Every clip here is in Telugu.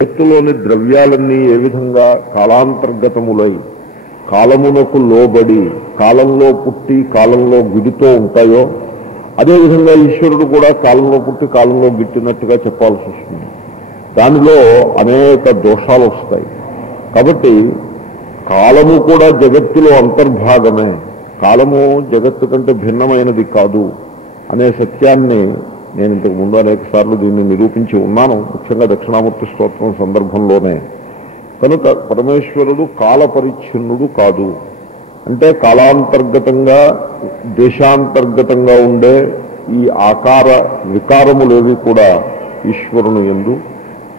జగత్తులోని ద్రవ్యాలన్నీ ఏ విధంగా కాలాంతర్గతములై కాలమునకు లోబడి కాలంలో పుట్టి కాలంలో గిడుతూ ఉంటాయో అదేవిధంగా ఈశ్వరుడు కూడా కాలంలో పుట్టి కాలంలో గిట్టినట్టుగా చెప్పాల్సి వస్తుంది. దానిలో అనేక దోషాలు వస్తాయి. కాబట్టి కాలము కూడా జగత్తులో అంతర్భాగమే, కాలము జగత్తు కంటే భిన్నమైనది కాదు అనే సత్యాన్ని నేను ఇంతకు ముందు అనేక సార్లు దీన్ని నిరూపించి ఉన్నాను, ముఖ్యంగా దక్షిణామూర్తి స్తోత్రం సందర్భంలోనే. కనుక పరమేశ్వరుడు కాలపరిచ్ఛిన్నుడు కాదు. అంటే కాలాంతర్గతంగా దేశాంతర్గతంగా ఉండే ఈ ఆకార వికారములేవి కూడా ఈశ్వరుని యందు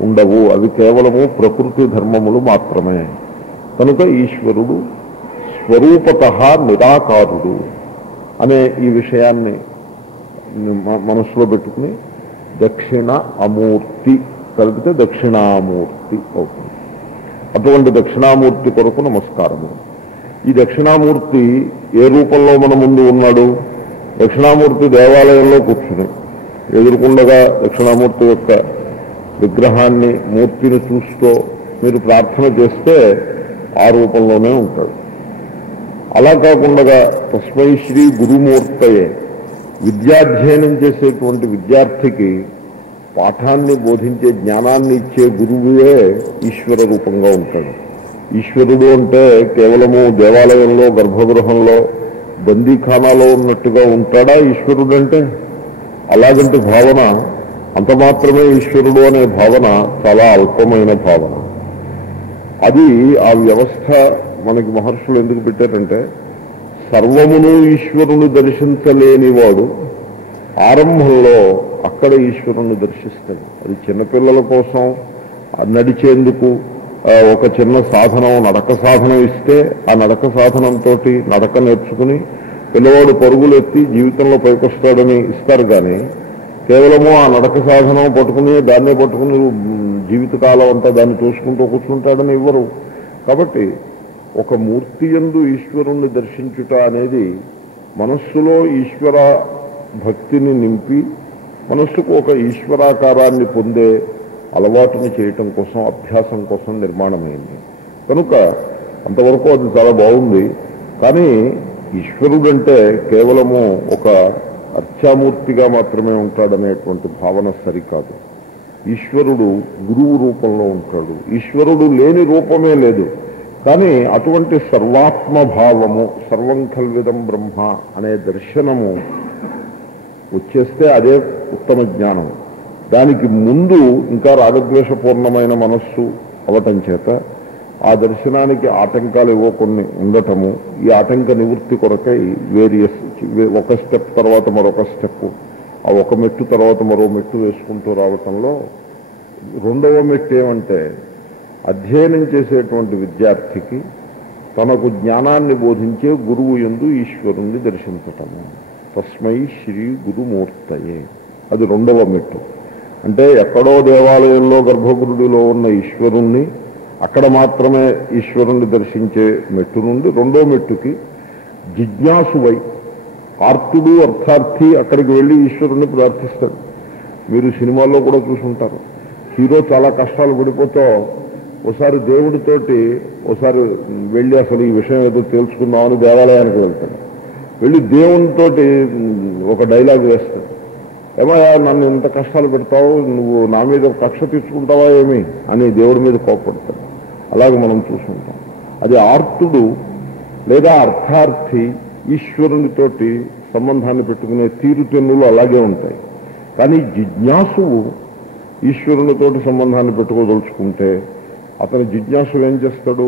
ఉండవు. అవి కేవలము ప్రకృతి ధర్మములు మాత్రమే. కనుక ఈశ్వరుడు స్వరూపతః నిరాకారుడు అనే ఈ విషయాన్ని మనస్సులో పెట్టుకుని దక్షిణ అమూర్తి కలిపితే దక్షిణామూర్తి అవుతుంది. అటువంటి దక్షిణామూర్తి కొరకు నమస్కారము. ఈ దక్షిణామూర్తి ఏ రూపంలో మన ముందు ఉన్నాడు? దక్షిణామూర్తి దేవాలయంలో కూర్చుని ఎదుర్కొండగా దక్షిణామూర్తి యొక్క విగ్రహాన్ని మూర్తిని చూస్తూ మీరు ప్రార్థన చేస్తే ఆ రూపంలోనే ఉంటాడు. అలా కాకుండా తస్మై శ్రీ గురుమూర్తయే, విద్యాధ్యయనం చేసేటువంటి విద్యార్థికి పాఠాన్ని బోధించే జ్ఞానాన్ని ఇచ్చే గురువుయే ఈశ్వర రూపంగా ఉంటాడు. ఈశ్వరుడు అంటే కేవలము దేవాలయంలో గర్భగృహంలో బందీఖానాలో ఉన్నట్టుగా ఉంటాడా ఈశ్వరుడు అంటే? అలాగంటి భావన, అంత మాత్రమే ఈశ్వరుడు అనే భావన చాలా అల్పమైన భావన. అది ఆ వ్యవస్థ మనకి మహర్షులు ఎందుకు పెట్టారంటే, సర్వమును ఈశ్వరుని దర్శించలేనివాడు ఆరంభంలో అక్కడ ఈశ్వరుని దర్శిస్తాడు. అది చిన్నపిల్లల కోసం నడిచేందుకు ఒక చిన్న సాధనం, నడక సాధనం ఇస్తే ఆ నడక సాధనంతో నడక నేర్చుకుని పిల్లవాడు పరుగులు ఎత్తి జీవితంలో పైకొస్తాడని ఇస్తారు. కానీ కేవలము ఆ నడక సాధనం పట్టుకుని దాన్నే పట్టుకుని జీవితకాలం అంతా దాన్ని చూసుకుంటూ కూర్చుంటాడని ఇవ్వరు. కాబట్టి ఒక మూర్తి యందు ఈశ్వరుణ్ణి దర్శించుట అనేది మనస్సులో ఈశ్వర భక్తిని నింపి మనస్సుకు ఒక ఈశ్వరాకారాన్ని పొందే అలవాటుని చేయటం కోసం, అభ్యాసం కోసం నిర్మాణమైంది. కనుక అంతవరకు అది చాలా బాగుంది. కానీ ఈశ్వరుడంటే కేవలము ఒక అర్చామూర్తిగా మాత్రమే ఉంటాడనేటువంటి భావన సరికాదు. ఈశ్వరుడు గురువు రూపంలో ఉంటాడు. ఈశ్వరుడు లేని రూపమే లేదు. కానీ అటువంటి సర్వాత్మభావము, సర్వం కల్విదం బ్రహ్మ అనే దర్శనము వచ్చేస్తే అదే ఉత్తమ జ్ఞానం. దానికి ముందు ఇంకా రాగద్వేషపూర్ణమైన మనస్సు అవటం చేత ఆ దర్శనానికి ఆటంకాలు ఏవో కొన్ని ఉండటము, ఈ ఆటంక నివృత్తి కొరకై వేరియస్ ఒక స్టెప్ తర్వాత మరొక స్టెప్, ఆ ఒక మెట్టు తర్వాత మరో మెట్టు వేసుకుంటూ రావటంలో రెండవ మెట్టు ఏమంటే, అధ్యయనం చేసేటువంటి విద్యార్థికి తనకు జ్ఞానాన్ని బోధించే గురువు యందు ఈశ్వరుణ్ణి దర్శించటము. తస్మై శ్రీ గురుమూర్తయే, అది రెండవ మెట్టు. అంటే ఎక్కడో దేవాలయంలో గర్భగురుడిలో ఉన్న ఈశ్వరుణ్ణి అక్కడ మాత్రమే ఈశ్వరుణ్ణి దర్శించే మెట్టు నుండి రెండో మెట్టుకి జిజ్ఞాసువై, ఆర్తుడు అర్థార్థి అక్కడికి వెళ్ళి ఈశ్వరుణ్ణి ప్రార్థిస్తాడు. మీరు సినిమాల్లో కూడా చూసుంటారు, హీరో చాలా కష్టాలు పడిపోతూ ఒకసారి దేవుడితోటి ఒకసారి వెళ్ళి అసలు ఈ విషయం ఏదో తెలుసుకుందామని దేవాలయానికి వెళ్తాడు. వెళ్ళి దేవునితోటి ఒక డైలాగ్ వేస్తాడు, ఏమయ్యా నన్ను ఇంత కష్టాలు పెడతావు, నువ్వు నా మీద కక్ష తీసుకుంటావా ఏమి అని దేవుడి మీద కోపడతాడు. అలాగే మనం చూసుకుంటాం. అది ఆర్తుడు లేదా అర్థార్థి ఈశ్వరునితోటి సంబంధాన్ని పెట్టుకునే తీరుతెన్నులు అలాగే ఉంటాయి. కానీ జిజ్ఞాసువు ఈశ్వరునితోటి సంబంధాన్ని పెట్టుకోదలుచుకుంటే అతని జిజ్ఞాసు ఏం చేస్తాడు?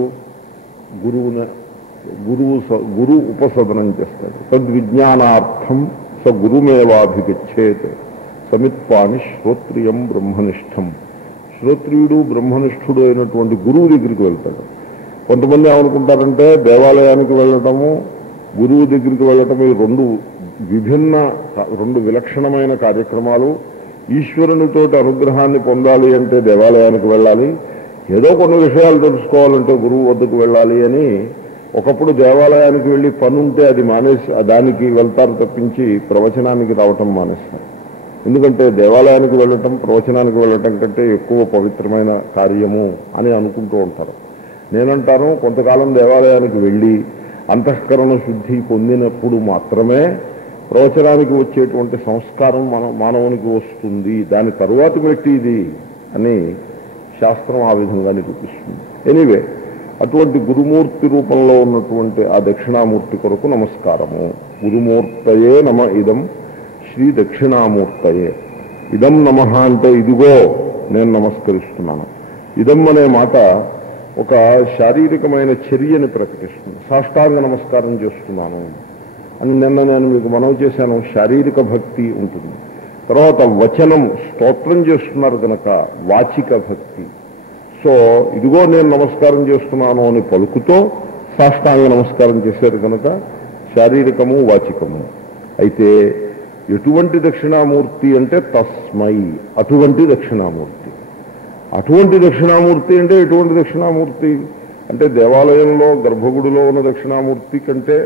గురు ఉపసదనం చేస్తాడు. తద్విజ్ఞానార్థం స గురుమేవాభిగచ్చేత్ సమిత్పాణి శ్రోత్రియం బ్రహ్మనిష్టం. శ్రోత్రియుడు బ్రహ్మనిష్ఠుడు అయినటువంటి గురువు దగ్గరికి వెళ్తాడు. కొంతమంది ఏమనుకుంటారంటే దేవాలయానికి వెళ్ళటము, గురువు దగ్గరికి వెళ్ళటము ఈ రెండు విలక్షణమైన కార్యక్రమాలు. ఈశ్వరునితోటి అనుగ్రహాన్ని పొందాలి అంటే దేవాలయానికి వెళ్ళాలి, ఏదో కొన్ని విషయాలు తెలుసుకోవాలంటే గురువు వద్దకు వెళ్ళాలి అని ఒకప్పుడు దేవాలయానికి వెళ్ళి పనుంటే అది మానేసి దానికి వెళ్తారు తప్పించి ప్రవచనానికి రావటం మానేస్తారు. ఎందుకంటే దేవాలయానికి వెళ్ళటం ప్రవచనానికి వెళ్ళటం కంటే ఎక్కువ పవిత్రమైన కార్యము అని అనుకుంటూ ఉంటారు. నేనంటాను కొంతకాలం దేవాలయానికి వెళ్ళి అంతఃకరణ శుద్ధి పొందినప్పుడు మాత్రమే ప్రవచనానికి వచ్చేటువంటి సంస్కారం మానవునికి వస్తుంది. దాని తరువాత పెట్టి ఇది అని శాస్త్రం ఆ విధంగా నిరూపిస్తుంది. ఎనీవే, అటువంటి గురుమూర్తి రూపంలో ఉన్నటువంటి ఆ దక్షిణామూర్తి కొరకు నమస్కారము. గురుమూర్తయే నమ ఇదం శ్రీ దక్షిణామూర్తయే. ఇదం నమః అంటే ఇదిగో నేను నమస్కరిస్తున్నాను. ఇదం అనే మాట ఒక శారీరకమైన చర్యని ప్రకటిస్తుంది. సాష్టాంగ నమస్కారం చేస్తున్నాను అని నిన్న నేను మీకు మనవి చేశాను. శారీరక భక్తి ఉంటుంది. తర్వాత వచనం స్తోత్రం చేస్తున్నారు కనుక వాచిక భక్తి. సో ఇదిగో నేను నమస్కారం చేస్తున్నాను అని పలుకుతో సాష్టాంగ నమస్కారం చేశారు కనుక శారీరకము వాచికము. అయితే ఎటువంటి దక్షిణామూర్తి అంటే తస్మై, అటువంటి దక్షిణామూర్తి. అటువంటి దక్షిణామూర్తి అంటే ఎటువంటి దక్షిణామూర్తి అంటే దేవాలయంలో గర్భగుడిలో ఉన్న దక్షిణామూర్తి కంటే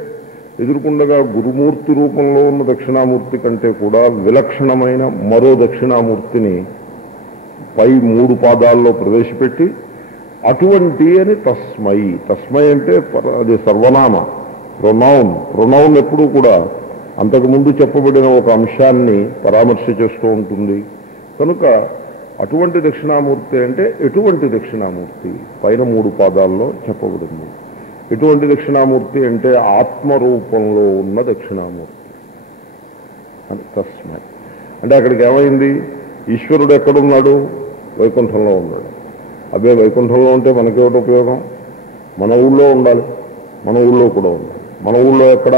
ఎదురుకుండగా గురుమూర్తి రూపంలో ఉన్న దక్షిణామూర్తి కంటే కూడా విలక్షణమైన మరో దక్షిణామూర్తిని పై 3 పాదాల్లో ప్రవేశపెట్టి అటువంటి అని తస్మై. తస్మై అంటే అది సర్వనామ, ప్రొనౌన్ ఎప్పుడూ కూడా అంతకుముందు చెప్పబడిన ఒక అంశాన్ని పరామర్శ చేస్తూ ఉంటుంది. కనుక అటువంటి దక్షిణామూర్తి అంటే ఎటువంటి దక్షిణామూర్తి పైన 3 పాదాల్లో చెప్పబడింది. ఎటువంటి దక్షిణామూర్తి అంటే ఆత్మరూపంలో ఉన్న దక్షిణామూర్తి అని తస్మై. అంటే అక్కడికి ఏమైంది? ఈశ్వరుడు ఎక్కడున్నాడు? వైకుంఠంలో ఉన్నాడు. అదే వైకుంఠంలో ఉంటే మనకేమిటి ఉపయోగం? మన ఊళ్ళో ఉండాలి, మన ఊళ్ళో కూడా ఉండాలి. మన ఊళ్ళో ఎక్కడ?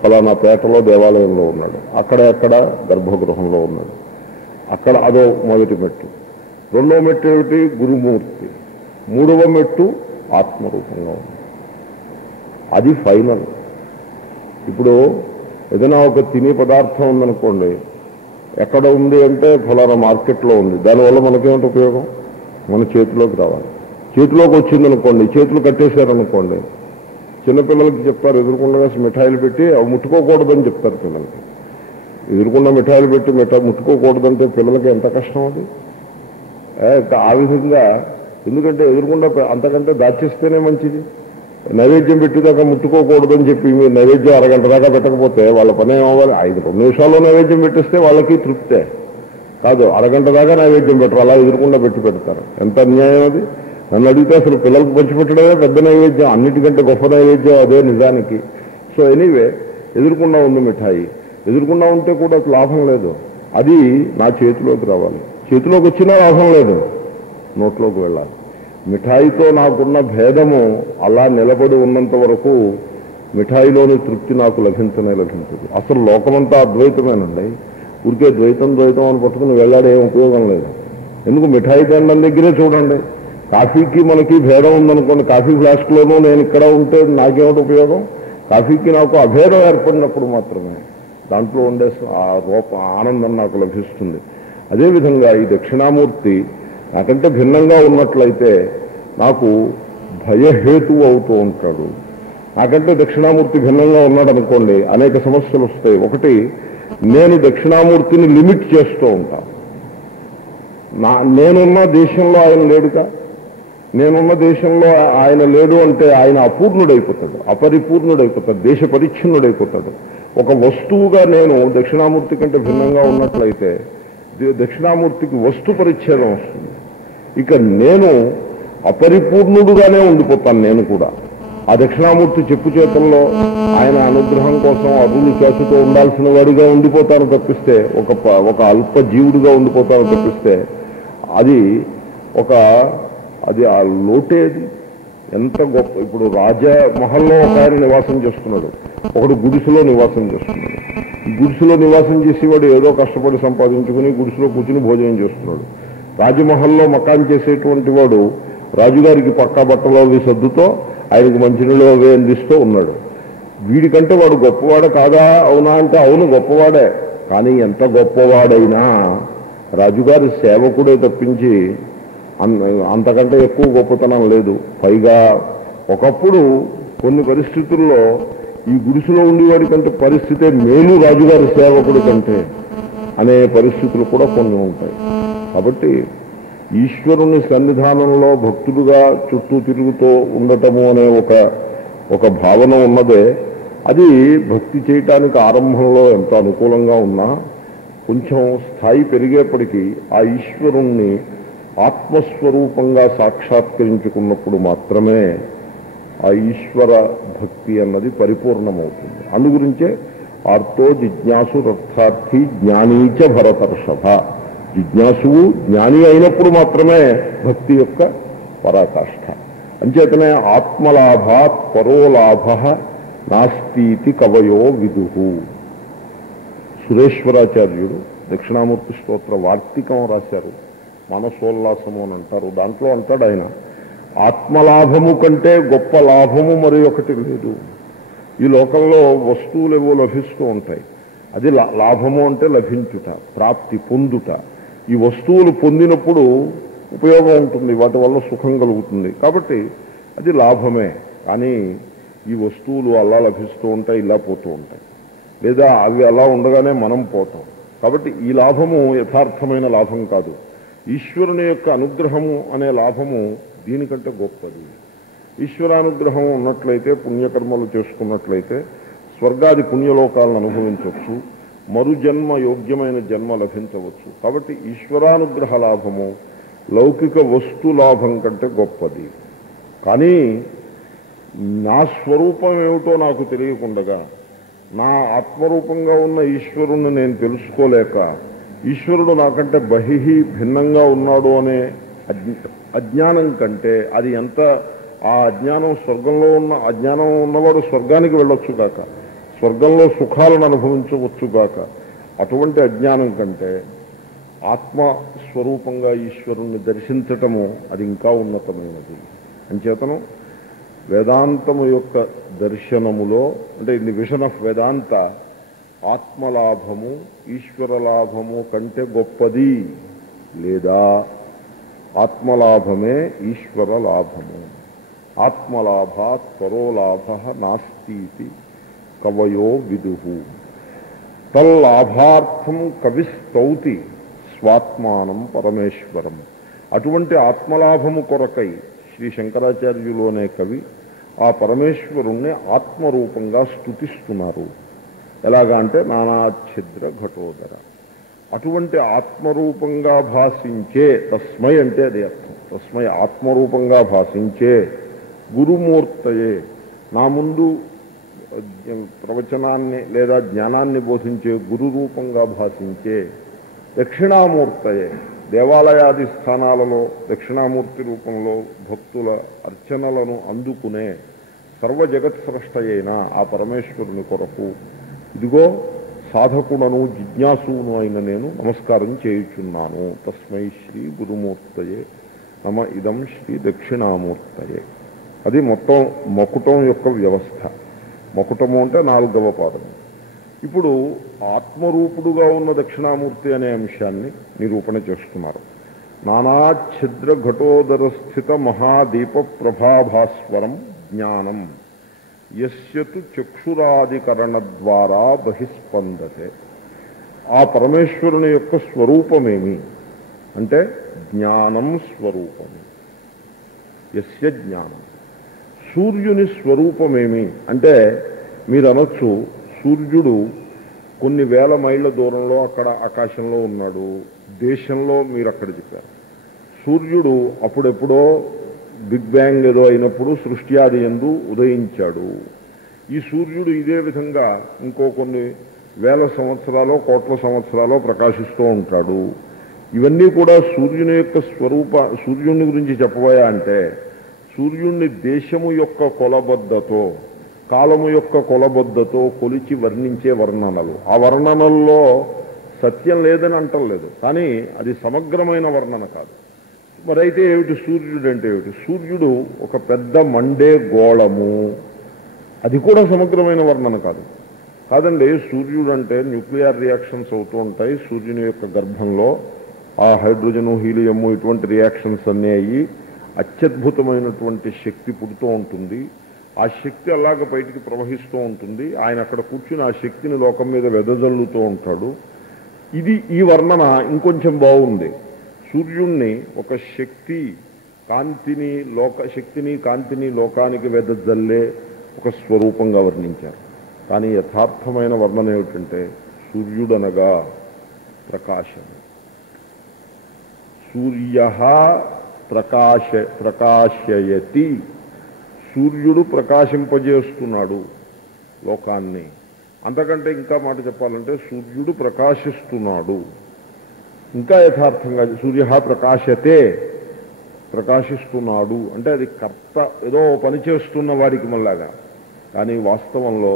ఫలానా పేటలో దేవాలయంలో ఉన్నాడు. అక్కడ ఎక్కడ? గర్భగృహంలో ఉన్నాడు. అక్కడ అదో మొదటి మెట్టు. రెండవ మెట్టు ఏమిటి? గురుమూర్తి. మూడవ మెట్టు ఆత్మరూపంగా ఉంది. అది ఫైనల్. ఇప్పుడు ఏదైనా ఒక తినే పదార్థం ఉందనుకోండి, ఎక్కడ ఉంది అంటే ఫలానా మార్కెట్లో ఉంది. దానివల్ల మనకేమిటి ఉపయోగం? మన చేతిలోకి రావాలి. చేతిలోకి వచ్చిందనుకోండి, చేతులు కట్టేశారనుకోండి, చిన్నపిల్లలకి చెప్తారు ఎదురుకుండా మిఠాయిలు పెట్టి అవి ముట్టుకోకూడదని చెప్తారు పిల్లలకి. ఎదురుకుండా మిఠాయిలు పెట్టి ముట్టుకోకూడదంటే పిల్లలకి ఎంత కష్టం అది. ఆ విధంగా, ఎందుకంటే ఎదురుకుండా అంతకంటే దాచేస్తేనే మంచిది. నైవేద్యం పెట్టేదాకా ముట్టుకోకూడదని చెప్పి మీరు నైవేద్యం అరగంట దాకా పెట్టకపోతే వాళ్ళ పని ఏమవ్వాలి? 2 నిమిషాల్లో నైవేద్యం పెట్టేస్తే వాళ్ళకి తృప్తే కాదు. అరగంట దాకా నైవేద్యం పెట్టరు, అలా ఎదురుకుండా పెడతారు. ఎంత అన్యాయం అది. నన్ను అడిగితే అసలు పిల్లలకు పంచిపెట్టడమే పెద్ద నైవేద్యం, అన్నిటికంటే గొప్ప నైవేద్యం అదే నిజానికి. సో ఎనీవే, ఎదురుకుండా ఉంది మిఠాయి. ఎదురుకుండా ఉంటే కూడా లాభం లేదు. అది నా చేతిలోకి రావాలి. చేతిలోకి వచ్చినా లాభం లేదు, నోట్లోకి వెళ్ళాలి. మిఠాయితో నాకున్న భేదము అలా నిలబడి ఉన్నంత వరకు మిఠాయిలోని తృప్తి నాకు లభించదు. అసలు లోకమంతా అద్వైతమేనండి. ఊరికే ద్వైతం అని పట్టుకుని వెళ్ళాడే ఉపయోగం లేదు. ఎందుకు? మిఠాయి తినడం దగ్గరే చూడండి. కాఫీకి మనకి భేదం ఉందనుకోండి, కాఫీ ఫ్లాస్క్లోనూ నేను ఇక్కడ ఉంటే నాకేమిటి ఉపయోగం? కాఫీకి నాకు అభేదం ఏర్పడినప్పుడు మాత్రమే దాంట్లో ఉండే ఆ ఆనందం నాకు లభిస్తుంది. అదేవిధంగా ఈ దక్షిణామూర్తి నాకంటే భిన్నంగా ఉన్నట్లయితే నాకు భయహేతువు అవుతూ ఉంటాడు. నాకంటే దక్షిణామూర్తి భిన్నంగా ఉన్నాడు అనుకోండి, అనేక సమస్యలు వస్తాయి. ఒకటి, నేను దక్షిణామూర్తిని లిమిట్ చేస్తూ ఉంటాను. నేనున్న దేశంలో ఆయన లేడుగా. నేనున్న దేశంలో ఆయన లేడు అంటే ఆయన అపూర్ణుడైపోతాడు, అపరిపూర్ణుడైపోతాడు, దేశ పరిచ్ఛిన్నుడైపోతాడు. ఒక వస్తువుగా నేను దక్షిణామూర్తి కంటే భిన్నంగా ఉన్నట్లయితే దక్షిణామూర్తికి వస్తు పరిచ్ఛేదం వస్తుంది. ఇక నేను అపరిపూర్ణుడుగానే ఉండిపోతాను. నేను కూడా ఆ దక్షిణామూర్తి చెప్పు చేతుల్లో ఆయన అనుగ్రహం కోసం అరువులు చేతుతో ఉండాల్సిన వాడిగా ఉండిపోతాను తప్పిస్తే, ఒక అల్ప జీవుడిగా ఉండిపోతాను తప్పిస్తే, అది ఆ లోటేది ఎంత గొప్ప. ఇప్పుడు రాజమహల్లో ఒక ఆయన నివాసం చేస్తున్నాడు, ఒకడు గుడిసెలో నివాసం చేస్తున్నాడు. గుడిసెలో నివాసం చేసేవాడు ఏదో కష్టపడి సంపాదించుకుని గుడిసెలో కూర్చుని భోజనం చేస్తున్నాడు. రాజమహల్లో మకాన్ చేసేటువంటి వాడు రాజుగారికి పక్కా బట్టలో అవి సర్దుతో ఆయనకు మంచినీళ్ళు అవి అందిస్తూ ఉన్నాడు. వీడికంటే వాడు గొప్పవాడే కాదా? అవునా అంటే అవును, గొప్పవాడే. కానీ ఎంత గొప్పవాడైనా రాజుగారి సేవకుడే తప్పించి అంతకంటే ఎక్కువ గొప్పతనం లేదు. పైగా ఒకప్పుడు కొన్ని పరిస్థితుల్లో ఈ గుడిసెలో ఉండేవాడి కంటే పరిస్థితే మేలు రాజుగారి సేవకుడి కంటే. అనే పరిస్థితులు కూడా కొన్ని ఉంటాయి. కాబట్టి ఈశ్వరుని సన్నిధానంలో భక్తుడుగా చుట్టూ తిరుగుతూ ఉండటము అనే ఒక భావన ఉన్నదే, అది భక్తి చేయటానికి ఆరంభంలో ఎంత అనుకూలంగా ఉన్నా కొంచెం స్థాయి పెరిగేప్పటికీ ఆ ఈశ్వరుణ్ణి ఆత్మస్వరూపంగా సాక్షాత్కరించుకున్నప్పుడు మాత్రమే ఆ ఈశ్వర భక్తి అన్నది పరిపూర్ణమవుతుంది. అందుగురించే ఆర్తో జిజ్ఞాసు రర్థార్థి జ్ఞానీచ భరతర్షభ, జిజ్ఞాసువు జ్ఞాని అయినప్పుడు మాత్రమే భక్తి యొక్క పరాకాష్ఠ. అంచేతనే ఆత్మలాభాత్ పరోలాభ నాస్तीति కవయో విదుహు. సురేశ్వరాచార్యుడు దక్షిణామూర్తి స్తోత్ర వార్తికం రాశారు, మనసోల్లాసము అని అంటారు. దాంట్లో అంటాడు ఆయన, ఆత్మలాభము కంటే గొప్ప లాభము మరి ఒకటి లేదు. ఈ లోకంలో వస్తువులు ఏవో లభిస్తూ ఉంటాయి, అది లాభము అంటే లభించుట, ప్రాప్తి, పొందుట. ఈ వస్తువులు పొందినప్పుడు ఉపయోగం ఉంటుంది, వాటి వల్ల సుఖం కలుగుతుంది, కాబట్టి అది లాభమే. కానీ ఈ వస్తువులు అలా లభిస్తూ ఉంటాయి, ఇలా పోతూ ఉంటాయి, లేదా అవి అలా ఉండగానే మనం పోతాం. కాబట్టి ఈ లాభము యథార్థమైన లాభం కాదు. ఈశ్వరుని యొక్క అనుగ్రహము అనే లాభము దీనికంటే గొప్పది. ఈశ్వరానుగ్రహం ఉన్నట్లయితే, పుణ్యకర్మలు చేసుకున్నట్లయితే స్వర్గాది పుణ్యలోకాలను అనుభవించవచ్చు, మరుజన్మ యోగ్యమైన జన్మ లభించవచ్చు. కాబట్టి ఈశ్వరానుగ్రహ లాభము లౌకిక వస్తు లాభం కంటే గొప్పది. కానీ నా స్వరూపం ఏమిటో నాకు తెలియకుండగా, నా ఆత్మరూపంగా ఉన్న ఈశ్వరుణ్ణి నేను తెలుసుకోలేక, ఈశ్వరుడు నాకంటే బహిహి భిన్నంగా ఉన్నాడు అనే అజ్ఞానం కంటే, అది ఎంత ఆ అజ్ఞానం, స్వర్గంలో ఉన్న అజ్ఞానం ఉన్నవాడు స్వర్గానికి వెళ్ళొచ్చుగాక, స్వర్గంలో సుఖాలను అనుభవించవచ్చుగాక, అటువంటి అజ్ఞానం కంటే ఆత్మస్వరూపంగా ఈశ్వరుణ్ణి దర్శించటము అది ఇంకా ఉన్నతమైనది. అంచేతను వేదాంతము యొక్క దర్శనములో, అంటే ఇన్ ది విషన్ ఆఫ్ వేదాంత, ఆత్మలాభము ఈశ్వరలాభము కంటే గొప్పది లేదా ఆత్మలాభమే ఈశ్వర లాభము. ఆత్మలాభాత్ పరోలాభ నాస్तीति కవయో విదుహు. తల్లాభార్థం కవిస్తౌతి స్వాత్మానం పరమేశ్వరం. అటువంటి ఆత్మలాభము కొరకై శ్రీ శంకరాచార్యులు అనే కవి ఆ పరమేశ్వరుణ్ణి ఆత్మరూపంగా స్తుతిస్తున్నారు. ఎలాగా అంటే నానాఛిద్ర ఘటోదర. అటువంటి ఆత్మరూపంగా భాషించే, తస్మై అంటే అది అర్థం, తస్మై ఆత్మరూపంగా భాషించే గురుమూర్తయే, నా ముందు ప్రవచనాన్ని లేదా జ్ఞానాన్ని బోధించే గురు రూపంగా భాషించే దక్షిణామూర్తయే, దేవాలయాది స్థానాలలో దక్షిణామూర్తి రూపంలో భక్తుల అర్చనలను అందుకునే సర్వజగత్స్రష్టయైన ఆ పరమేశ్వరుని కొరకు ఇదిగో సాధకుడను జిజ్ఞాసును అయిన నేను నమస్కారం చేయుచున్నాను. తస్మై శ్రీ గురుమూర్తయే నమ ఇదం శ్రీ దక్షిణామూర్తయే. అది మొత్తం మకుటం యొక్క వ్యవస్థ. మకుటము అంటే 4వ పాదము. ఇప్పుడు ఆత్మరూపుడుగా ఉన్న దక్షిణామూర్తి అనే అంశాన్ని నిరూపణ చేస్తున్నారు. నానాఛిద్ర ఘటోదర స్థిత మహాదీప ప్రభాభాస్వరం జ్ఞానం యస్యతు చక్షురాదికరణ ద్వారా బహిస్పందతే. ఆ పరమేశ్వరుని యొక్క స్వరూపమేమి అంటే జ్ఞానం స్వరూపము. యస్య జ్ఞానం. సూర్యుని స్వరూపమేమి అంటే మీరు అనొచ్చు, సూర్యుడు కొన్ని వేల మైళ్ళ దూరంలో అక్కడ ఆకాశంలో ఉన్నాడు, దేశంలో మీరు అక్కడ చెప్పారు. సూర్యుడు అప్పుడెప్పుడో బిగ్ బ్యాంగ్ ఏదో అయినప్పుడు సృష్టి ఆది యందు ఉదయించాడు. ఈ సూర్యుడు ఇదే విధంగా ఇంకో కొన్ని వేల సంవత్సరాలు, కోట్ల సంవత్సరాలు ప్రకాశిస్తూ ఉంటాడు. ఇవన్నీ కూడా సూర్యుని యొక్క సూర్యుని గురించి చెప్పబోయా అంటే, సూర్యుణ్ణి దేశము యొక్క కొలబద్దతో, కాలము యొక్క కొలబద్దతో కొలిచి వర్ణించే వర్ణనలు. ఆ వర్ణనల్లో సత్యం లేదని అంటలేదు, కానీ అది సమగ్రమైన వర్ణన కాదు. మరైతే ఏమిటి సూర్యుడు అంటే ఏమిటి? సూర్యుడు ఒక పెద్ద మండే గోళము, అది కూడా సమగ్రమైన వర్ణన కాదు. కాదండి, సూర్యుడు అంటే న్యూక్లియర్ రియాక్షన్స్ అవుతూ ఉంటాయి సూర్యుని యొక్క గర్భంలో. ఆ హైడ్రోజను, హీలియము ఇటువంటి రియాక్షన్స్ అన్నీ అయ్యి అత్యద్భుతమైనటువంటి శక్తి పుడుతూ ఉంటుంది. ఆ శక్తి అలాగ బయటికి ప్రవహిస్తూ ఉంటుంది. ఆయన అక్కడ కూర్చుని ఆ శక్తిని లోకం మీద వెదజల్లుతూ ఉంటాడు. ఈ వర్ణన ఇంకొంచెం బాగుంది. సూర్యుణ్ణి ఒక శక్తి కాంతిని లోకానికి వెదజల్లే ఒక స్వరూపంగా వర్ణించారు. కానీ యథార్థమైన వర్ణన ఏమిటంటే సూర్యుడనగా ప్రకాశము. సూర్య ప్రకాశయతి, సూర్యుడు ప్రకాశింపజేస్తున్నాడు లోకాన్ని. అంతకంటే ఇంకా మాట చెప్పాలంటే సూర్యుడు ప్రకాశిస్తున్నాడు. ఇంకా యథార్థంగా సూర్య ప్రకాశతే, ప్రకాశిస్తున్నాడు అంటే అది కర్త, ఏదో పని చేస్తున్న వాడికి మళ్ళాగా. కానీ వాస్తవంలో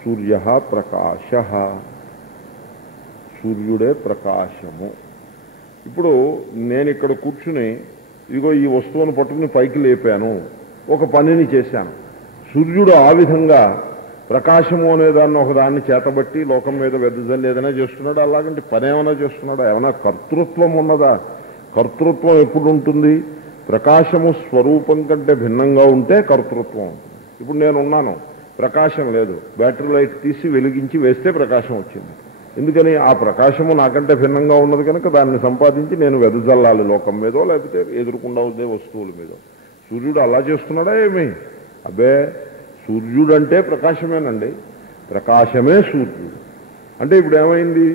సూర్య ప్రకాశ, సూర్యుడే ప్రకాశము. ఇప్పుడు నేను ఇక్కడ కూర్చుని ఇదిగో ఈ వస్తువును పట్టుకుని పైకి లేపాను, ఒక పనిని చేశాను. సూర్యుడు ఆ విధంగా ప్రకాశము అనేదాన్ని ఒకదాన్ని చేతబట్టి లోకం మీద వెదజల్లి ఏదైనా చేస్తున్నాడు. అలాగంటే పని ఏమైనా చేస్తున్నాడా? ఏమైనా కర్తృత్వం ఉన్నదా? కర్తృత్వం ఎప్పుడు ఉంటుంది? ప్రకాశము స్వరూపం కంటే భిన్నంగా ఉంటే కర్తృత్వం ఉంటుంది. ఇప్పుడు నేనున్నాను, ప్రకాశం లేదు, బ్యాటరీ లైట్ తీసి వెలిగించి వేస్తే ప్రకాశం వచ్చింది. ఎందుకని? ఆ ప్రకాశము నాకంటే భిన్నంగా ఉన్నది కనుక దాన్ని సంపాదించి నేను వెదజల్లాలి లోకం మీదో లేకపోతే ఎదురుకుండా ఉండే వస్తువుల మీద. సూర్యుడు అలా చేస్తున్నాడా ఏమి? అబ్బే, సూర్యుడు అంటే ప్రకాశమేనండి. ప్రకాశమే సూర్యుడు. అంటే ఇప్పుడు ఏమైంది?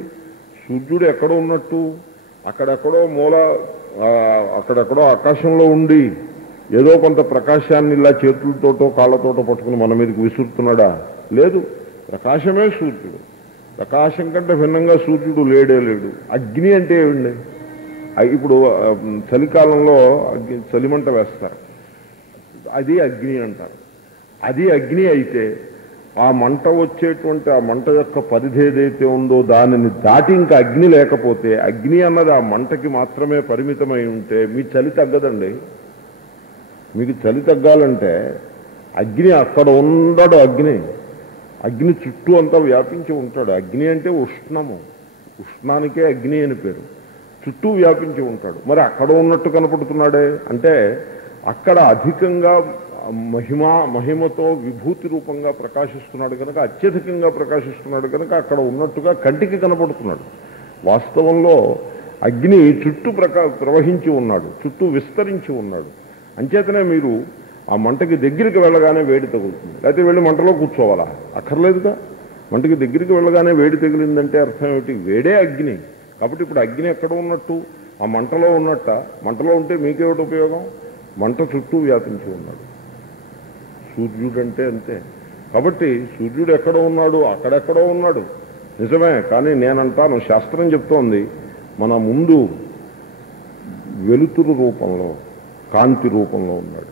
సూర్యుడు ఎక్కడ ఉన్నట్టు? అక్కడెక్కడో అక్కడెక్కడో ఆకాశంలో ఉండి ఏదో కొంత ప్రకాశాన్ని ఇలా చేతులతోటో కాళ్ళతోటో పట్టుకుని మన మీదకి విసురుతున్నాడా? లేదు, ప్రకాశమే సూర్యుడు. ప్రకాశం కంటే భిన్నంగా సూర్యుడు లేడే లేడు. అగ్ని అంటే ఏమిటి? ఇప్పుడు చలికాలంలో చలిమంట వేస్తారు, అది అగ్ని అంటారు. అది అగ్ని అయితే ఆ మంట వచ్చేటువంటి ఆ మంట యొక్క పరిధి ఏదైతే ఉందో దానిని దాటి ఇంకా అగ్ని లేకపోతే, అగ్ని అన్నది ఆ మంటకి మాత్రమే పరిమితమై ఉంటే మీ చలి తగ్గదండి. మీకు చలి తగ్గాలంటే అగ్ని అక్కడ ఉండడు. అగ్ని చుట్టూ అంతా వ్యాపించి ఉంటాడు. అగ్ని అంటే ఉష్ణము, ఉష్ణానికే అగ్ని అని పేరు. చుట్టూ వ్యాపించి ఉంటాడు. మరి అక్కడ ఉన్నట్టు కనపడుతున్నాడే అంటే అక్కడ అధికంగా మహిమతో విభూతి రూపంగా ప్రకాశిస్తున్నాడు కనుక, అత్యధికంగా ప్రకాశిస్తున్నాడు కనుక అక్కడ ఉన్నట్టుగా కంటికి కనపడుతున్నాడు. వాస్తవంలో అగ్ని చుట్టూ ప్రవహించి ఉన్నాడు, చుట్టూ విస్తరించి ఉన్నాడు. అంచేతనే మీరు ఆ మంటకి దగ్గరికి వెళ్ళగానే వేడి తగులుతుంది. లేకపోతే వెళ్ళి మంటలో కూర్చోవాలా? అక్కర్లేదుగా. మంటకి దగ్గరికి వెళ్ళగానే వేడి తగిలిందంటే అర్థం ఏమిటి? వేడే అగ్ని. కాబట్టి ఇప్పుడు అగ్ని ఎక్కడ ఉన్నట్టు? ఆ మంటలో ఉన్నట్ట. మంటలో ఉంటే మీకేమిటి ఉపయోగం? మంట చుట్టూ వ్యాపించి ఉన్నాడు. సూర్యుడు అంటే అంతే. కాబట్టి సూర్యుడు ఎక్కడ ఉన్నాడు? అక్కడెక్కడో ఉన్నాడు, నిజమే. కానీ నేనంటాను, శాస్త్రం చెప్తోంది మన ముందు వెలుతురు రూపంలో, కాంతి రూపంలో ఉన్నాడు.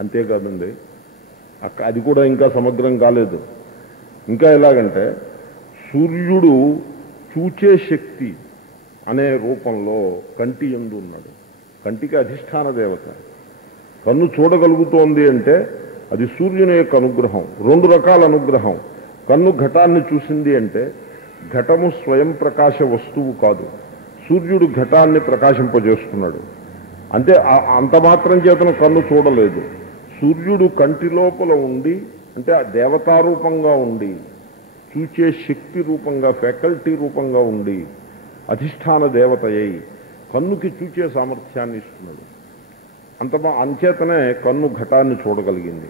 అంతేకాదండి, అది కూడా ఇంకా సమగ్రం కాలేదు. ఇంకా ఎలాగంటే సూర్యుడు చూచే శక్తి అనే రూపంలో కంటి యందు ఉన్నాడు. కంటికి అధిష్టాన దేవత. కన్ను చూడగలుగుతోంది అంటే అది సూర్యుని యొక్క అనుగ్రహం. రెండు రకాల అనుగ్రహం. కన్ను ఘటాన్ని చూసింది అంటే ఘటము స్వయం ప్రకాశ వస్తువు కాదు, సూర్యుడు ఘటాన్ని ప్రకాశింపజేస్తున్నాడు. అంటే అంత మాత్రం చేతను కన్ను చూడలేదు. సూర్యుడు కంటి లోపల ఉండి, అంటే ఆ దేవతారూపంగా ఉండి, చూచే శక్తి రూపంగా, ఫ్యాకల్టీ రూపంగా ఉండి, అధిష్టాన దేవత అయి కన్నుకి చూచే సామర్థ్యాన్ని ఇస్తున్నది. అంచేతనే కన్ను ఘటాన్ని చూడగలిగింది.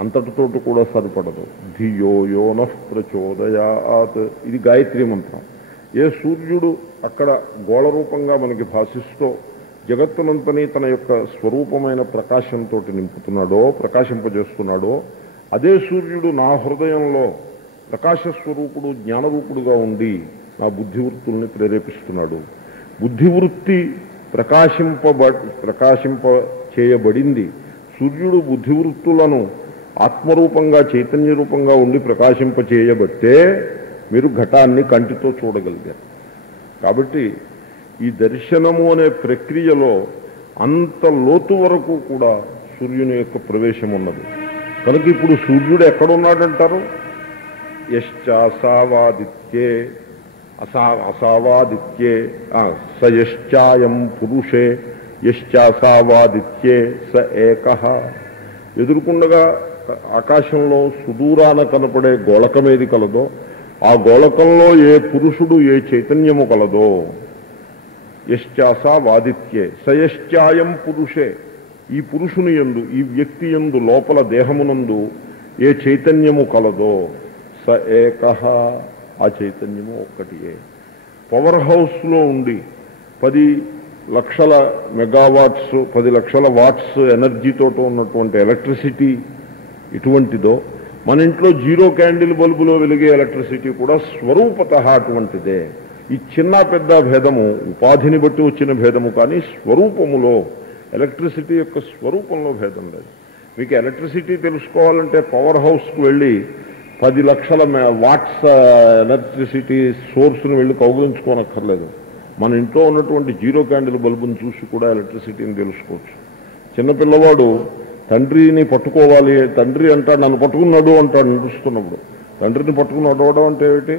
అంతటితోటి కూడా సరిపడదు. ధియో యోనః ప్రచోదయాత్, ఇది గాయత్రీ మంత్రం. ఏ సూర్యుడు అక్కడ గోళ రూపంగా మనకి భాషిస్తూ జగత్తునంతని తన యొక్క స్వరూపమైన ప్రకాశంతో నింపుతున్నాడో, ప్రకాశింపజేస్తున్నాడో, అదే సూర్యుడు నా హృదయంలో ప్రకాశస్వరూపుడు, జ్ఞానరూపుడుగా ఉండి నా బుద్ధివృత్తుల్ని ప్రేరేపిస్తున్నాడు. బుద్ధివృత్తి ప్రకాశింప చేయబడింది. సూర్యుడు బుద్ధివృత్తులను ఆత్మరూపంగా, చైతన్య రూపంగా ఉండి ప్రకాశింప చేయబట్టే మీరు ఘటాన్ని కంటితో చూడగలిగారు. కాబట్టి ఈ దర్శనము అనే ప్రక్రియలో అంత లోతు వరకు కూడా సూర్యుని యొక్క ప్రవేశం ఉన్నది. కనుక ఇప్పుడు సూర్యుడు ఎక్కడున్నాడంటారు? యశ్చాసావాదిత్యే అసావాదిత్యే స యశ్చాయం పురుషే యశ్చాసావాదిత్యే స ఏకః. ఎదురుకుండగా ఆకాశంలో సుదూరాన కనపడే గోళకమేది కలదో ఆ గోళకంలో ఏ పురుషుడు ఏ చైతన్యము కలదో, యశ్చాసా వాదిత్యే సయశ్చాయం పురుషే, ఈ పురుషుని యందు, ఈ వ్యక్తి యందు, లోపల దేహమునందు ఏ చైతన్యము కలదో స ఏకః, ఆ చైతన్యము ఒక్కటియే. పవర్ హౌస్లో ఉండి 10 లక్షల మెగావాట్స్ 10 లక్షల వాట్స్ ఎనర్జీతో ఉన్నటువంటి ఎలక్ట్రిసిటీ ఇటువంటిదో, మన ఇంట్లో 0 క్యాండిల్ బల్బులో వెలిగే ఎలక్ట్రిసిటీ కూడా స్వరూపతః అటువంటిదే. ఈ చిన్న పెద్ద భేదము ఉపాధిని బట్టి వచ్చిన భేదము, కానీ స్వరూపములో, ఎలక్ట్రిసిటీ యొక్క స్వరూపంలో భేదం లేదు. మీకు ఎలక్ట్రిసిటీ తెలుసుకోవాలంటే పవర్ హౌస్కు వెళ్ళి 10 లక్షల వాట్స్ ఎలక్ట్రిసిటీ సోర్స్ని వెళ్ళి కౌగులించుకోనక్కర్లేదు. మన ఇంట్లో ఉన్నటువంటి 0 క్యాండిల్ బల్బుని చూసి కూడా ఎలక్ట్రిసిటీని తెలుసుకోవచ్చు. చిన్నపిల్లవాడు తండ్రిని పట్టుకోవాలి, తండ్రి అంటాడు నన్ను పట్టుకున్నాడు అంటాడు నడుస్తున్నప్పుడు. తండ్రిని పట్టుకుని నడవడం అంటే ఏమిటి?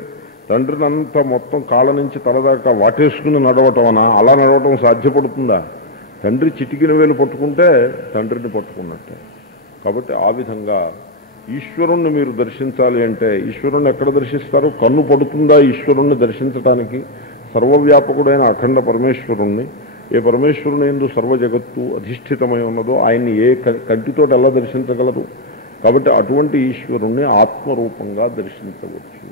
తండ్రిని అంతా మొత్తం కాళ్ళ నుంచి తలదాకా వాటేసుకుని నడవటం అనా? అలా నడవటం సాధ్యపడుతుందా? తండ్రి చిటికిన వేలు పట్టుకుంటే తండ్రిని పట్టుకున్నట్టే. కాబట్టి ఆ విధంగా ఈశ్వరుణ్ణి మీరు దర్శించాలి అంటే ఈశ్వరుణ్ణి ఎక్కడ దర్శిస్తారు? కన్ను పడుతుందా ఈశ్వరుణ్ణి దర్శించడానికి? సర్వవ్యాపకుడైన అఖండ పరమేశ్వరుణ్ణి, ఏ పరమేశ్వరుని యందు సర్వ జగత్తు అధిష్ఠితమై ఉన్నదో ఆయన్ని ఏ కంటితో ఎలా దర్శించగలరు? కాబట్టి అటువంటి ఈశ్వరుణ్ణి ఆత్మరూపంగా దర్శించవచ్చు.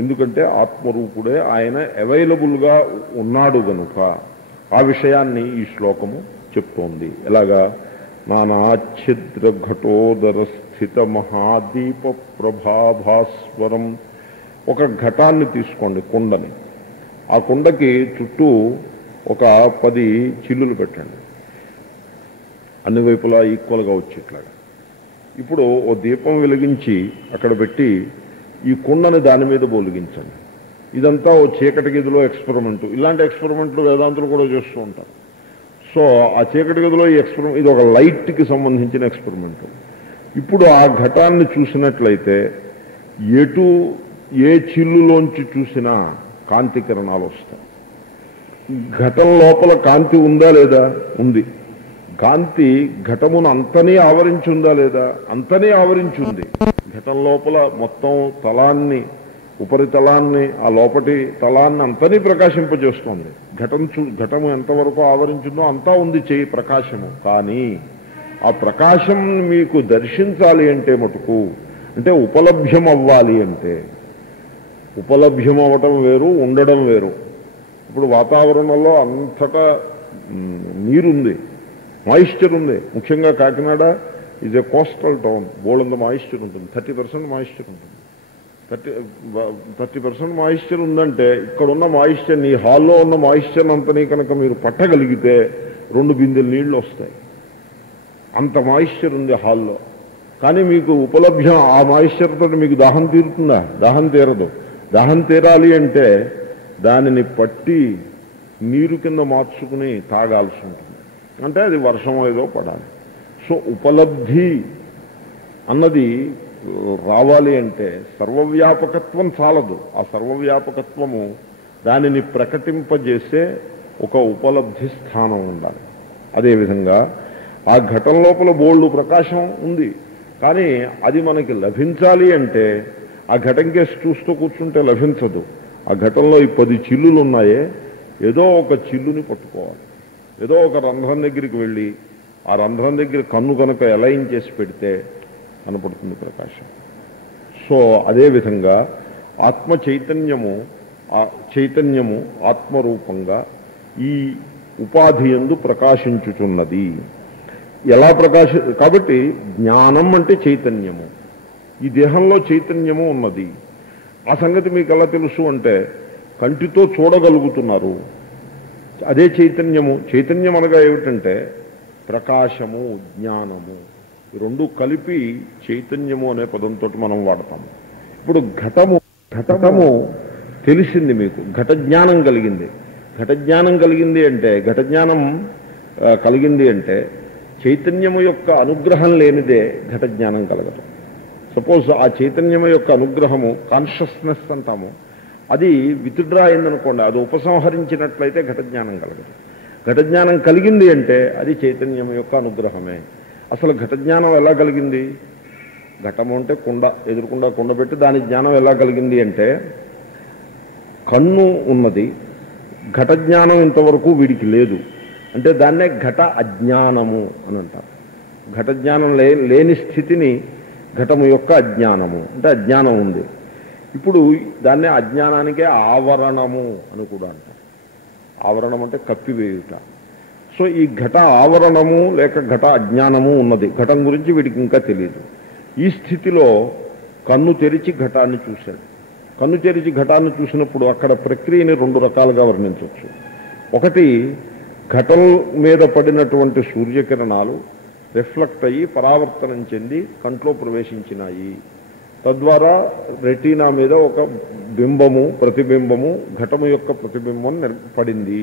ఎందుకంటే ఆత్మరూపుడే ఆయన అవైలబుల్గా ఉన్నాడు గనుక. ఆ విషయాన్ని ఈ శ్లోకము చెప్తోంది. ఎలాగా? నానాఛిద్ర ఘటోదర స్థిత మహాదీప ప్రభాభాస్వరం. ఒక ఘటాన్ని తీసుకోండి, కుండని. ఆ కుండకి చుట్టూ ఒక 10 చిల్లులు పెట్టండి, అన్ని వైపులా ఈక్వల్గా వచ్చేట్లాగా. ఇప్పుడు ఓ దీపం వెలిగించి అక్కడ పెట్టి ఈ కుండని దాని మీద బొలిగించండి. ఇదంతా ఓ చీకటి గదిలో ఎక్స్పెరిమెంటు. ఇలాంటి ఎక్స్పెరిమెంట్లు వేదాంతులు కూడా చేస్తూ ఉంటారు. సో ఆ చీకటి గదిలో ఈ ఎక్స్పెరిమెంట్, ఇది ఒక లైట్కి సంబంధించిన ఎక్స్పెరిమెంటు. ఇప్పుడు ఆ ఘటాన్ని చూసినట్లయితే ఏ చిల్లులోంచి చూసినా కాంతి కిరణాలు వస్తాయి. ఘటం లోపల కాంతి ఉందా లేదా? ఉంది. కాంతి ఘటమును అంతనే ఆవరించి ఉందా లేదా? అంతనే ఆవరించి ఉంది. ఘటం లోపల మొత్తం తలాన్ని, ఉపరితలాన్ని, ఆ లోపటి తలాన్ని అంతనీ ప్రకాశింపజేస్తోంది. ఘటము ఎంతవరకు ఆవరించిందో అంతా ఉంది చేయి ప్రకాశము. కానీ ఆ ప్రకాశం మీకు దర్శించాలి అంటే మటుకు, అంటే ఉపలభ్యం అవ్వాలి అంటే, ఉపలభ్యం అవ్వటం వేరు, ఉండడం వేరు. ఇప్పుడు వాతావరణంలో అంతటా నీరుంది, మాయిశ్చర్ ఉంది. ముఖ్యంగా Kakinada is a coastal town. బోల్డంత మాయిశ్చర్ ఉంటుంది. 30% మాయిశ్చర్ ఉంటుంది. 30% మాయిశ్చర్ ఉందంటే ఇక్కడ ఉన్న మాయిశ్చర్, నీ హాల్లో ఉన్న మాయిశ్చర్ అంతని కనుక మీరు పట్టగలిగితే 2 బిందెలు నీళ్లు వస్తాయి. అంత మాయిశ్చర్ ఉంది హాల్లో. కానీ మీకు ఉపలభ్యం, ఆ మాయిశ్చర్తో మీకు దాహం తీరుతుందా? దాహం తీరదు. దాహం తీరాలి అంటే దానిని పట్టి నీరు కింద మార్చుకుని తాగాల్సి ఉంటుంది. అంటే అది వర్షం ఏదో పడాలి. సో ఉపలబ్ధి అన్నది రావాలి అంటే సర్వవ్యాపకత్వం చాలదు. ఆ సర్వవ్యాపకత్వము దానిని ప్రకటింపజేసే ఒక ఉపలబ్ధి స్థానం ఉండాలి. అదేవిధంగా ఆ ఘటన లోపల బోల్డు ప్రకాశం ఉంది. కానీ అది మనకి లభించాలి అంటే ఆ ఘటం కేసు చూస్తూ కూర్చుంటే లభించదు. ఆ ఘటనలో ఈ 10 చిల్లులు ఉన్నాయే, ఏదో ఒక చిల్లుని పట్టుకోవాలి. ఏదో ఒక రంధ్రం దగ్గరికి వెళ్ళి ఆ రంధ్రం దగ్గర కన్ను కనుక అలైన్ చేసి పెడితే కనపడుతుంది ప్రకాశం. సో అదేవిధంగా ఆత్మ చైతన్యము ఆత్మరూపంగా ఈ ఉపాధి యందు ప్రకాశించుచున్నది. ఎలా కాబట్టి జ్ఞానం అంటే చైతన్యము. ఈ దేహంలో చైతన్యము ఉన్నది. ఆ సంగతి మీకు ఎలా తెలుసు అంటే కంటితో చూడగలుగుతున్నారు. అదే చైతన్యము. చైతన్యం అనగా ఏమిటంటే ప్రకాశము, జ్ఞానము, ఈ రెండు కలిపి చైతన్యము అనే పదంతో మనం వాడతాము. ఇప్పుడు ఘటము తెలిసింది మీకు, ఘట జ్ఞానం కలిగింది. ఘట జ్ఞానం కలిగింది అంటే చైతన్యము యొక్క అనుగ్రహం లేనిదే ఘట జ్ఞానం కలగదు. సపోజ్ ఆ చైతన్యము యొక్క అనుగ్రహము, కాన్షియస్నెస్ అంటాము, అది విత్డ్రా అయిందనుకోండి, అది ఉపసంహరించినట్లయితే ఘట జ్ఞానం కలగదు. ఘట జ్ఞానం కలిగింది అంటే అది చైతన్యం యొక్క అనుగ్రహమే. అసలు ఘట జ్ఞానం ఎలా కలిగింది? ఘటము అంటే కుండ, ఎదురుకుండా కుండ పెట్టి దాని జ్ఞానం ఎలా కలిగింది అంటే, కన్ను ఉన్నది, ఘట జ్ఞానం ఇంతవరకు వీడికి లేదు అంటే దాన్నే ఘట అజ్ఞానము అని అంటారు. ఘట జ్ఞానం లేని స్థితిని ఘటము యొక్క అజ్ఞానము అంటే అజ్ఞానం ఉంది. ఇప్పుడు దాన్నే అజ్ఞానానికే ఆవరణము అని కూడా అంటారు. ఆవరణం అంటే కప్పివేయుట. సో ఈ ఘట ఆవరణము లేక ఘట అజ్ఞానము ఉన్నది. ఘటం గురించి వీడికి ఇంకా తెలియదు. ఈ స్థితిలో కన్ను తెరిచి ఘటాన్ని చూశాడు. కన్ను తెరిచి ఘటాన్ని చూసినప్పుడు అక్కడ ప్రక్రియని రెండు రకాలుగా వర్ణించవచ్చు. ఒకటి, ఘటం మీద పడినటువంటి సూర్యకిరణాలు రిఫ్లెక్ట్ అయ్యి పరావర్తనం చెంది కంట్లో ప్రవేశించినాయి. తద్వారా రెటీనా మీద ఒక బింబము, ప్రతిబింబము, ఘటము యొక్క ప్రతిబింబం పడింది.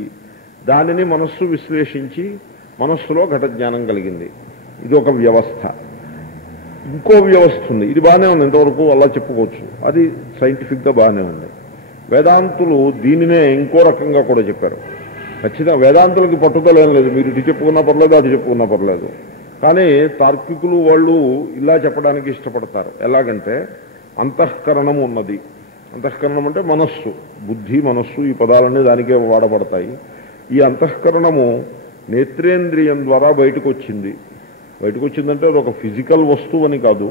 దానిని మనస్సు విశ్లేషించి మనస్సులో ఘట జ్ఞానం కలిగింది. ఇది ఒక వ్యవస్థ. ఇంకో వ్యవస్థ ఉంది, ఇది బాగానే ఉంది, ఇంతవరకు అలా చెప్పుకోవచ్చు, అది సైంటిఫిక్గా బాగానే ఉంది. వేదాంతులు దీనినే ఇంకో రకంగా కూడా చెప్పారు. ఖచ్చితంగా వేదాంతులకి పట్టుదల ఏం లేదు, మీరు ఇది చెప్పుకున్నా పర్లేదు, అది చెప్పుకున్నా పర్లేదు. కానీ తార్కికులు వాళ్ళు ఇలా చెప్పడానికి ఇష్టపడతారు. ఎలాగంటే అంతఃకరణం ఉన్నది. అంతఃకరణం అంటే మనస్సు, బుద్ధి, మనస్సు, ఈ పదాలన్నీ దానికే వాడబడతాయి. ఈ అంతఃకరణము నేత్రేంద్రియం ద్వారా బయటకు వచ్చింది. బయటకు వచ్చిందంటే అది ఒక ఫిజికల్ వస్తువు అని కాదు,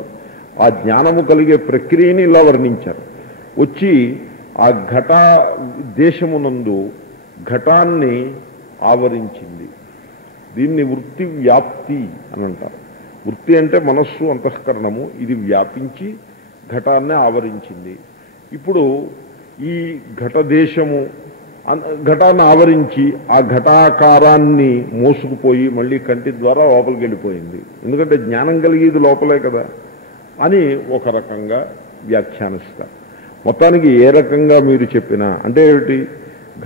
ఆ జ్ఞానము కలిగే ప్రక్రియని ఇలా వర్ణించారు. వచ్చి ఆ ఘట దేశమునందు ఘటాన్ని ఆవరించింది. దీన్ని వృత్తి వ్యాప్తి అని అంటారు. వృత్తి అంటే మనస్సు, అంతఃకరణము, ఇది వ్యాపించి ఘటాన్ని ఆవరించింది. ఇప్పుడు ఈ ఘట దేశము ఘటాన్ని ఆవరించి ఆ ఘటాకారాన్ని మోసుకుపోయి మళ్ళీ కంటి ద్వారా లోపలికి వెళ్ళిపోయింది. ఎందుకంటే జ్ఞానం కలిగేది లోపలే కదా అని ఒక రకంగా వ్యాఖ్యానిస్తారు. మొత్తానికి ఏ రకంగా మీరు చెప్పినా, అంటే ఏమిటి,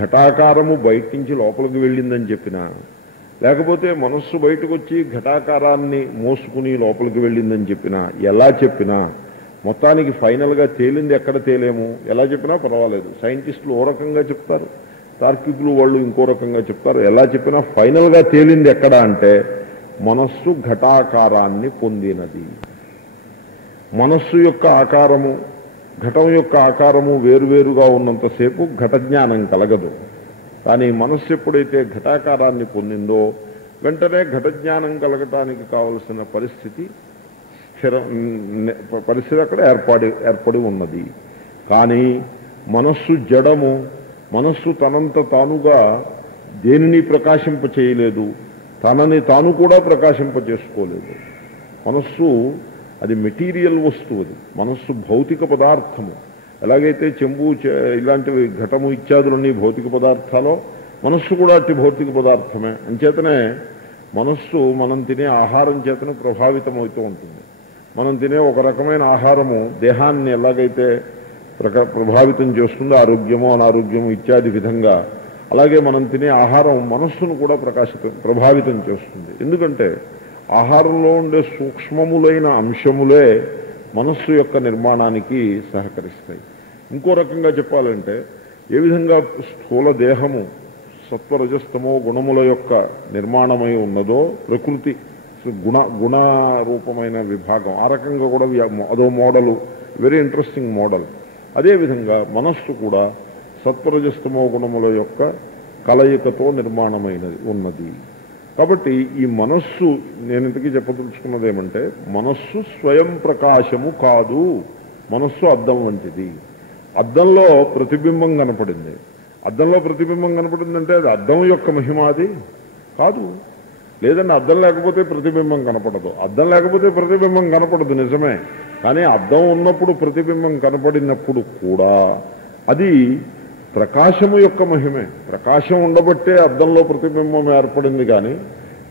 ఘటాకారము బయట నుంచి లోపలికి వెళ్ళిందని చెప్పినా, లేకపోతే మనస్సు బయటకు వచ్చి ఘటాకారాన్ని మోసుకుని లోపలికి వెళ్ళిందని చెప్పినా, ఎలా చెప్పినా మొత్తానికి ఫైనల్గా తేలింది ఎక్కడ తేలేము, ఎలా చెప్పినా పర్వాలేదు. సైంటిస్టులు ఓ రకంగా చెప్తారు, తార్కికులు వాళ్ళు ఇంకో రకంగా చెప్తారు. ఎలా చెప్పినా ఫైనల్గా తేలింది ఎక్కడ అంటే మనస్సు ఘటాకారాన్ని పొందినది. మనస్సు యొక్క ఆకారము, ఘటం యొక్క ఆకారము వేరువేరుగా ఉన్నంతసేపు ఘట జ్ఞానం కలగదు. కానీ మనస్సు ఎప్పుడైతే ఘటాకారాన్ని పొందిందో వెంటనే ఘట జ్ఞానం కలగటానికి కావలసిన పరిస్థితి అక్కడ ఏర్పడి ఉన్నది. కానీ మనస్సు జడము, మనస్సు తనంత తానుగా దేనిని ప్రకాశింప చేయలేదు, తనని తాను కూడా ప్రకాశింప చేసుకోలేదు. మనస్సు అది మెటీరియల్ వస్తువు, అది మనస్సు భౌతిక పదార్థము. ఎలాగైతే చెంబు ఇలాంటివి ఘటము ఇత్యాదులన్నీ భౌతిక పదార్థాలో మనస్సు కూడా అట్టి భౌతిక పదార్థమే. అంచేతనే మనస్సు మనం తినే ఆహారం చేతనే ప్రభావితమవుతూ ఉంటుంది. మనం తినే ఒక రకమైన ఆహారము దేహాన్ని ఎలాగైతే ప్రభావితం చేస్తుందో, ఆరోగ్యము అనారోగ్యము ఇత్యాది విధంగా, అలాగే మనం తినే ఆహారం మనస్సును కూడా ప్రభావితం చేస్తుంది. ఎందుకంటే ఆహారంలో ఉండే సూక్ష్మములైన అంశములే మనస్సు యొక్క నిర్మాణానికి సహకరిస్తాయి. ఇంకో రకంగా చెప్పాలంటే ఏ విధంగా స్థూల దేహము సత్వరజస్తమో గుణముల యొక్క నిర్మాణమై ఉన్నదో, ప్రకృతి గుణరూపమైన విభాగం, ఆ రకంగా కూడా అదో మోడలు, వెరీ ఇంట్రెస్టింగ్ మోడల్. అదేవిధంగా మనస్సు కూడా సత్వరజస్తమో గుణముల యొక్క కలయికతో నిర్మాణమైనది ఉన్నది. కాబట్టి ఈ మనస్సు, నేను ఇంతకీ చెప్పదలుచుకున్నది ఏమంటే, మనస్సు స్వయం ప్రకాశము కాదు. మనస్సు అద్దం వంటిది. అద్దంలో ప్రతిబింబం కనపడింది. అద్దంలో ప్రతిబింబం కనపడిందంటే అది అద్దం యొక్క మహిమ అది కాదు. లేదంటే అద్దం లేకపోతే ప్రతిబింబం కనపడదు. అద్దం లేకపోతే ప్రతిబింబం కనపడదు, నిజమే. కానీ అద్దం ఉన్నప్పుడు ప్రతిబింబం కనపడినప్పుడు కూడా అది ప్రకాశము యొక్క మహిమే. ప్రకాశం ఉండబట్టే అద్దంలో ప్రతిబింబం ఏర్పడింది. కానీ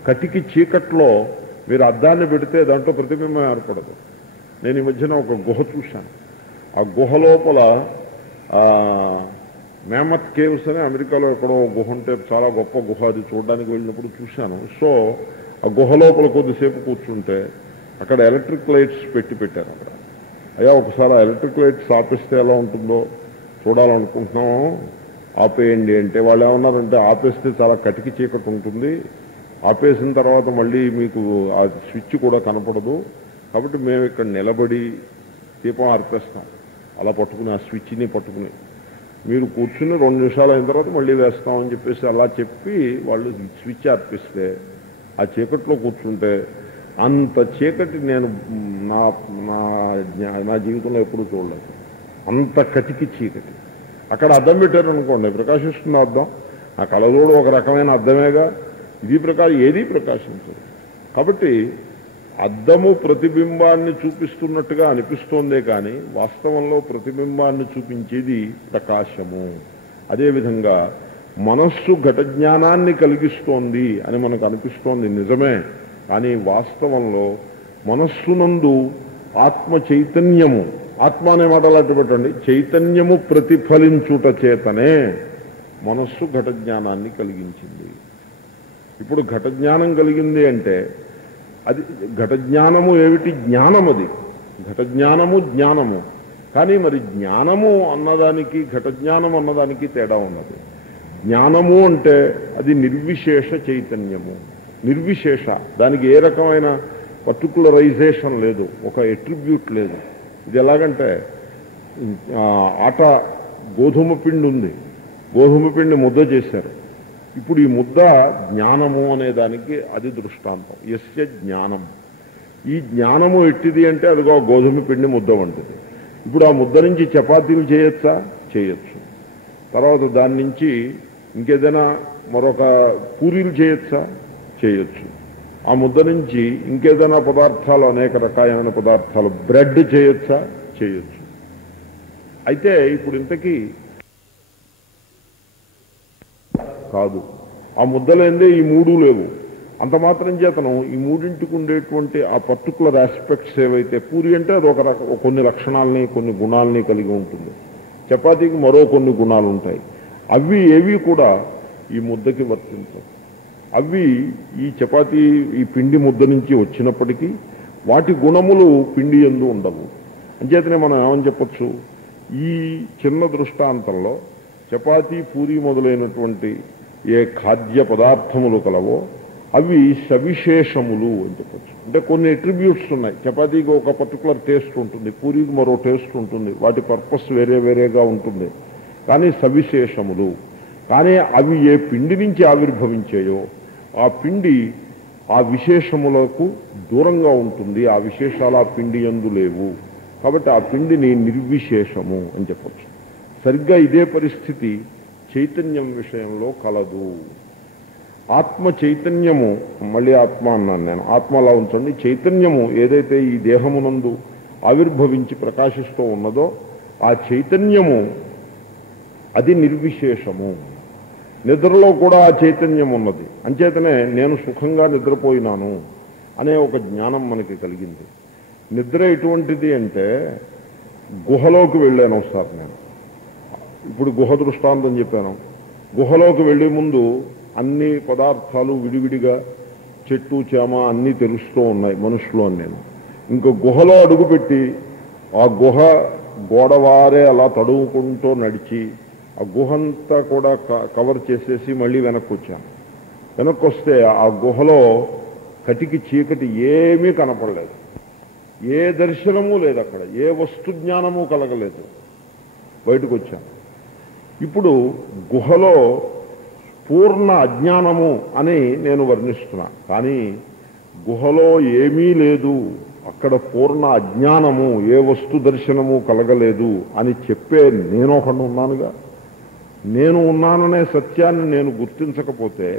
కటికి చీకట్లో మీరు అద్దాన్ని పెడితే దాంట్లో ప్రతిబింబం ఏర్పడదు. నేను ఈ మధ్యన ఒక గుహ చూశాను. ఆ గుహ లోపల మేమత్ కేవ్స్ అని అమెరికాలో ఎక్కడో గుహ ఉంటే చాలా గొప్ప గుహ, అది చూడడానికి వెళ్ళినప్పుడు చూశాను. సో ఆ గుహ లోపల కొద్దిసేపు కూర్చుంటే అక్కడ ఎలక్ట్రిక్ లైట్స్ పెట్టారు. అక్కడ అయ్యా ఒకసారి ఆ ఎలక్ట్రిక్ లైట్స్ ఆపేస్తే ఎలా ఉంటుందో చూడాలనుకుంటున్నాము, ఆపేయండి అంటే వాళ్ళు ఏమన్నారంటే ఆపేస్తే చాలా కటికి చీకటి ఉంటుంది, ఆపేసిన తర్వాత మళ్ళీ మీకు ఆ స్విచ్ కూడా కనపడదు, కాబట్టి మేము ఇక్కడ నిలబడి దీపం ఆర్పేస్తాం, అలా పట్టుకుని ఆ స్విచ్ని పట్టుకుని మీరు కూర్చుని 2 నిమిషాలు అయిన తర్వాత మళ్ళీ వేస్తామని చెప్పేసి అలా చెప్పి వాళ్ళు స్విచ్ ఆర్పిస్తే ఆ చీకట్లో కూర్చుంటే అంత చీకటి నేను నా నా నా జీవితంలో ఎప్పుడూ చూడలేదు. అంత కటికి చీకటి. అక్కడ అద్దం పెట్టారు అనుకోండి, ప్రకాశిస్తున్న అద్దం, ఆ కళ్ళజోడు ఒక రకమైన అద్దమేగా, ఇది ఏదీ ప్రకాశించదు. కాబట్టి అద్దము ప్రతిబింబాన్ని చూపిస్తున్నట్టుగా అనిపిస్తోందే కానీ వాస్తవంలో ప్రతిబింబాన్ని చూపించేది ప్రకాశము. అదేవిధంగా మనస్సు ఘట జ్ఞానాన్ని కలిగిస్తోంది అని మనకు అనిపిస్తోంది నిజమే, కానీ వాస్తవంలో మనస్సునందు ఆత్మ చైతన్యము, ఆత్మ అనే మాట అలాంటి పెట్టండి, చైతన్యము ప్రతిఫలించుట చేతనే మనస్సు ఘట జ్ఞానాన్ని కలిగించింది. ఇప్పుడు ఘట జ్ఞానం కలిగింది అంటే అది ఘట జ్ఞానము ఏమిటి? జ్ఞానం. అది ఘట జ్ఞానము జ్ఞానము. కానీ మరి జ్ఞానము అన్నదానికి ఘట జ్ఞానం అన్నదానికి తేడా ఉన్నది. జ్ఞానము అంటే అది నిర్విశేష చైతన్యము, నిర్విశేష, దానికి ఏ రకమైన పర్టికులరైజేషన్ లేదు, ఒక ఎట్రిబ్యూట్ లేదు. ఇది ఎలాగంటే ఆట గోధుమ పిండి ఉంది, గోధుమ పిండి ముద్ద చేశారు. ఇప్పుడు ఈ ముద్ద జ్ఞానము అనే దానికి అది దృష్టాంతం. యస్య జ్ఞానం, ఈ జ్ఞానము ఎట్టిది అంటే అదిగో గోధుమ పిండి ముద్ద వంటిది. ఇప్పుడు ఆ ముద్ద నుంచి చపాతీలు చేయొచ్చా? చేయొచ్చు. తర్వాత దాని నుంచి ఇంకేదైనా మరొక పూరీలు చేయొచ్చా? చేయొచ్చు. ఆ ముద్ద నుంచి ఇంకేదైనా పదార్థాలు, అనేక రకాలైన పదార్థాలు, బ్రెడ్ చేయొచ్చా? చేయొచ్చు. అయితే ఇప్పుడు ఇంతకీ కాదు, ఆ ముద్దలేందే ఈ 3 లేవు. అంత మాత్రం చేతను ఈ 3ంటికి ఉండేటువంటి ఆ పర్టికులర్ ఆస్పెక్ట్స్ ఏవైతే, పూరి అంటే అది ఒక కొన్ని లక్షణాలని, కొన్ని గుణాలని కలిగి ఉంటుంది. చపాతీకి మరో కొన్ని గుణాలు ఉంటాయి. అవి ఏవి కూడా ఈ ముద్దకి వర్తించవు. అవి ఈ చపాతీ, ఈ పిండి ముద్ద నుంచి వచ్చినప్పటికీ వాటి గుణములు పిండి యందు ఉండవు. అంచేతనే మనం ఏమని చెప్పచ్చు, ఈ చిన్న దృష్టాంతంలో చపాతీ, పూరి మొదలైనటువంటి ఏ ఖాద్య పదార్థములు కలవో అవి సవిశేషములు అని చెప్పచ్చు. అంటే కొన్ని అట్రిబ్యూట్స్ ఉన్నాయి. చపాతీకి ఒక పర్టికులర్ టేస్ట్ ఉంటుంది, పూరికి మరో టేస్ట్ ఉంటుంది, వాటి పర్పస్ వేరే వేరేగా ఉంటుంది, కానీ సవిశేషములు. కానీ అవి ఏ పిండి నుంచి ఆవిర్భవించాయో ఆ పిండి ఆ విశేషములకు దూరంగా ఉంటుంది. ఆ విశేషాలు ఆ పిండి యందు లేవు. కాబట్టి ఆ పిండిని నిర్విశేషము అని చెప్పచ్చు. సరిగ్గా ఇదే పరిస్థితి చైతన్యం విషయంలో కలదు. ఆత్మ చైతన్యము, మళ్ళీ ఆత్మ అన్నాను నేను, ఆత్మ అలా ఉంచండి. చైతన్యము ఏదైతే ఈ దేహమునందు ఆవిర్భవించి ప్రకాశిస్తూ ఉన్నదో ఆ చైతన్యము అది నిర్విశేషము. నిద్రలో కూడా ఆ చైతన్యం ఉన్నది. అంచేతనే నేను సుఖంగా నిద్రపోయినాను అనే ఒక జ్ఞానం మనకి కలిగింది. నిద్ర ఎటువంటిది అంటే, గుహలోకి వెళ్ళాను ఒకసారి నేను. ఇప్పుడు గుహ దృష్టాంతం చెప్పాను. గుహలోకి వెళ్లే ముందు అన్ని పదార్థాలు విడివిడిగా, చెట్టు చేమ అన్నీ తెలుస్తూ ఉన్నాయి మనుషులు అని నేను. ఇంకో గుహలో అడుగుపెట్టి ఆ గుహ గోడవారే అలా తడువుకుంటూ నడిచి ఆ గుహంతా కూడా కవర్ చేసేసి మళ్ళీ వెనక్కి వచ్చాను. వెనక్కి వస్తే ఆ గుహలో కటికి చీకటి ఏమీ కనపడలేదు. ఏ దర్శనము లేదు, అక్కడ ఏ వస్తు జ్ఞానము కలగలేదు. బయటకు వచ్చాను. ఇప్పుడు గుహలో పూర్ణ అజ్ఞానము అని నేను వర్ణిస్తున్నా, కానీ గుహలో ఏమీ లేదు, అక్కడ పూర్ణ అజ్ఞానము, ఏ వస్తు దర్శనము కలగలేదు అని చెప్పే నేను ఒకడు ఉన్నానుగా. నేను ఉన్నాననే సత్యాన్ని నేను గుర్తించకపోతే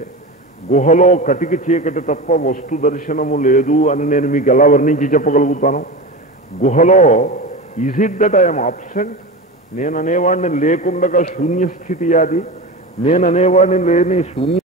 గుహలో కటికి చీకటి తప్ప వస్తు దర్శనము లేదు అని నేను మీకు ఎలా వర్ణించి చెప్పగలుగుతాను? గుహలో is it that I'm absent? నేననేవాడిని లేకుండగా శూన్యస్థితి అది. నేననేవాడిని లేని శూన్య